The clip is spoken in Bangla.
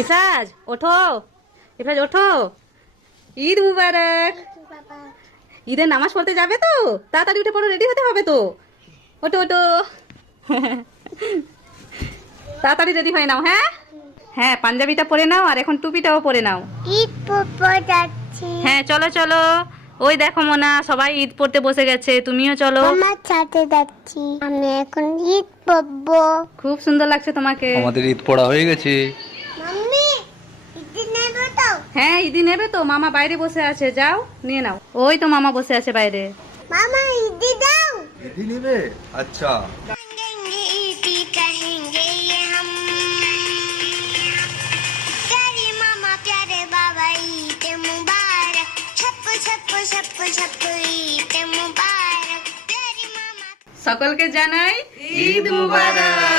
ইফরাজ ওঠো, ইফরাজ ওঠো, ঈদ মুবারক। ঈদের নামাজ পড়তে যাবে তো? তাড়াতাড়ি উঠে পড়ো, রেডি হতে হবে তো। ওঠো ওঠো, তাড়াতাড়ি রেডি হয়ে নাও। হ্যাঁ হ্যাঁ, পাঞ্জাবিটা পরে নাও আর এখন টুপিটাও পরে নাও। ঈদ পড়তে যাচ্ছি। হ্যাঁ চলো চলো, ওই দেখো মোনা সবাই ঈদ পড়তে বসে গেছে, তুমিও চলো। আমার সাথে যাচ্ছি, আমি এখন ঈদ পড়বো। খুব সুন্দর লাগছে তোমাকে। আমাদের ঈদ পড়া হয়ে গেছে। মাম্মি ঈদ নেবে তো? হ্যাঁ ঈদি নেবে তো, মামা বাইরে বসে আছে, যাও নিয়ে নাও। ওই তো মামা বসে আছে বাইরে। মামা ঈদ দাও। ঈদি নেবে? আচ্ছা। कहेंगे ईदी कहेंगे ये हम, तेरी मामा प्यारे बाबा ईद मुबारक, छप छप छप छप ईद मुबारक, तेरी मामा। সকলকে জানাই ঈদ মুবারক।